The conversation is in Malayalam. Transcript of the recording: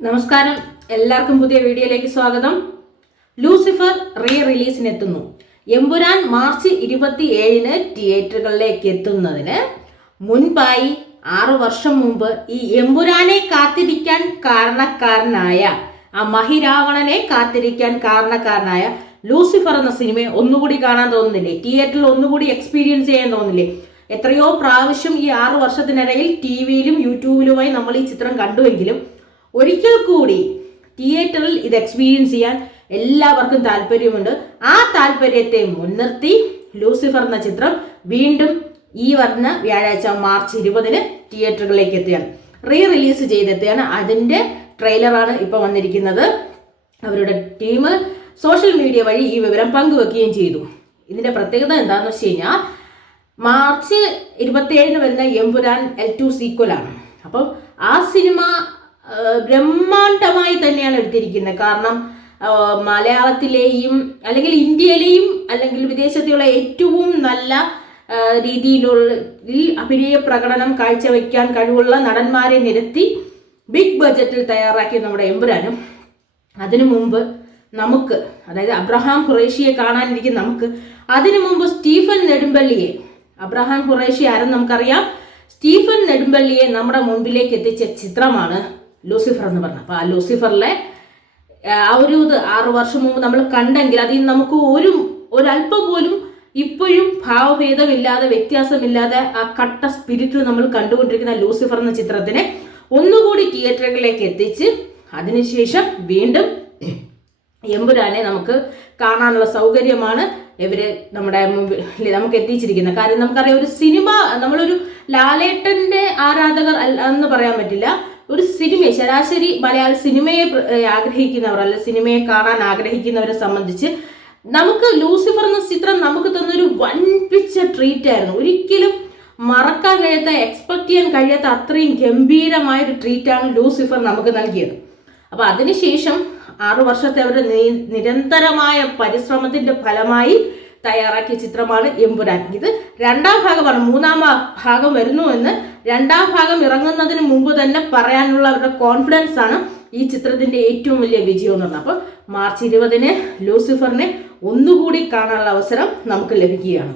നമസ്കാരം, എല്ലാവർക്കും പുതിയ വീഡിയോയിലേക്ക് സ്വാഗതം. ലൂസിഫർ റിലീസിനെത്തുന്നു. എമ്പുരാൻ മാർച്ച് 27-ന് തിയേറ്ററുകളിലേക്ക് എത്തുന്നതിന് മുൻപായി 6 വർഷം മുമ്പ് ഈ എമ്പുരാനെ കാത്തിരിക്കാൻ കാരണക്കാരനായ, ആ മഹിരാവണനെ കാത്തിരിക്കാൻ കാരണക്കാരനായ ലൂസിഫർ എന്ന സിനിമയെ ഒന്നുകൂടി കാണാൻ തോന്നുന്നില്ലേ? തിയേറ്ററിൽ ഒന്നുകൂടി എക്സ്പീരിയൻസ് ചെയ്യാൻ തോന്നില്ലേ? എത്രയോ പ്രാവശ്യം ഈ 6 വർഷത്തിനിടയിൽ ടിവിയിലും യൂട്യൂബിലുമായി നമ്മൾ ഈ ചിത്രം കണ്ടുവെങ്കിലും ഒരിക്കൽ കൂടി തിയേറ്ററിൽ ഇത് എക്സ്പീരിയൻസ് ചെയ്യാൻ എല്ലാവർക്കും താല്പര്യമുണ്ട്. ആ താല്പര്യത്തെ മുൻനിർത്തി ലൂസിഫർ എന്ന ചിത്രം വീണ്ടും ഈ വരുന്ന വ്യാഴാഴ്ച മാർച്ച് 20-ന് തിയേറ്ററുകളിലേക്ക് എത്തുകയാണ്. റിലീസ് ചെയ്തെത്തുകയാണ്. അതിൻ്റെ ട്രെയിലറാണ് ഇപ്പോൾ വന്നിരിക്കുന്നത്. അവരുടെ ടീം സോഷ്യൽ മീഡിയ വഴി ഈ വിവരം പങ്കുവെക്കുകയും ചെയ്തു. ഇതിൻ്റെ പ്രത്യേകത എന്താണെന്ന് വെച്ച് കഴിഞ്ഞാൽ മാർച്ച് 27-ന് വരുന്ന എമ്പുരാൻ L2 സീക്വലാണ്. അപ്പം ആ സിനിമ ബ്രഹ്മാണ്ഡമായി തന്നെയാണ് എടുത്തിരിക്കുന്നത്. കാരണം മലയാളത്തിലെയും അല്ലെങ്കിൽ ഇന്ത്യയിലെയും അല്ലെങ്കിൽ വിദേശത്തെയുള്ള ഏറ്റവും നല്ല രീതിയിലുള്ള അഭിനയ പ്രകടനം കാഴ്ചവെക്കാൻ കഴിവുള്ള നടന്മാരെ നിരത്തി ബിഗ് ബഡ്ജറ്റിൽ തയ്യാറാക്കിയ നമ്മുടെ എമ്പുരാനും അതിനു മുമ്പ് നമുക്ക്, അതായത് അബ്രഹാം ഖുറേഷിയെ കാണാനിരിക്കും നമുക്ക്, അതിനു മുമ്പ് സ്റ്റീഫൻ നെടുമ്പള്ളിയെ, അബ്രഹാം ഖുറേഷി ആരെന്ന് നമുക്കറിയാം, സ്റ്റീഫൻ നെടുമ്പള്ളിയെ നമ്മുടെ മുമ്പിലേക്ക് എത്തിച്ച ചിത്രമാണ് ലൂസിഫർ എന്ന് പറഞ്ഞത്. അപ്പോൾ ആ ലൂസിഫറിലെ ആ ഒരു 6 വർഷം മുമ്പ് നമ്മൾ കണ്ടെങ്കിൽ അതിൽ നമുക്ക് ഒരല്പം പോലും ഇപ്പോഴും ഭാവഭേദമില്ലാതെ വ്യത്യാസമില്ലാതെ ആ കട്ട സ്പിരിറ്റിൽ നമ്മൾ കണ്ടുകൊണ്ടിരിക്കുന്ന ലൂസിഫർ എന്ന ചിത്രത്തിനെ ഒന്നുകൂടി തിയേറ്ററുകളിലേക്ക് എത്തിച്ച് അതിനുശേഷം വീണ്ടും എമ്പുരാനെ നമുക്ക് കാണാനുള്ള സൗകര്യമാണ് ഇവര് നമ്മുടെ മുമ്പിൽ നമുക്ക് എത്തിച്ചിരിക്കുന്നത്. കാര്യം നമുക്കറിയാം, ഒരു സിനിമ, നമ്മളൊരു ലാലേട്ടന്റെ ആരാധകർ എന്ന് പറയാൻ പറ്റില്ല, ഒരു സിനിമയെ, ശരാശരി മലയാള സിനിമയെ ആഗ്രഹിക്കുന്നവർ, അല്ല സിനിമയെ കാണാൻ ആഗ്രഹിക്കുന്നവരെ സംബന്ധിച്ച് നമുക്ക് ലൂസിഫർ എന്ന ചിത്രം നമുക്ക് തന്നൊരു വൻപിച്ച ട്രീറ്റ് ആയിരുന്നു. ഒരിക്കലും മറക്കാൻ കഴിയാത്ത, എക്സ്പെക്ട് ചെയ്യാൻ കഴിയാത്ത അത്രയും ഗംഭീരമായൊരു ട്രീറ്റാണ് ലൂസിഫർ നമുക്ക് നൽകിയത്. അപ്പൊ അതിനുശേഷം 6 വർഷത്തെ അവരുടെ നിരന്തരമായ പരിശ്രമത്തിന്റെ ഫലമായി തയ്യാറാക്കിയ ചിത്രമാണ് എമ്പുരാൻ. ഇത് 2ാം ഭാഗമാണ്. 3ാം ഭാഗം വരുന്നു എന്ന് 2ാം ഭാഗം ഇറങ്ങുന്നതിന് മുമ്പ് തന്നെ പറയാനുള്ള അവരുടെ കോൺഫിഡൻസ് ആണ് ഈ ചിത്രത്തിന്റെ ഏറ്റവും വലിയ വിജയം എന്ന് പറഞ്ഞത്. അപ്പോൾ മാർച്ച് 20-ന് ലൂസിഫറിനെ ഒന്നുകൂടി കാണാനുള്ള അവസരം നമുക്ക് ലഭിക്കുകയാണ്.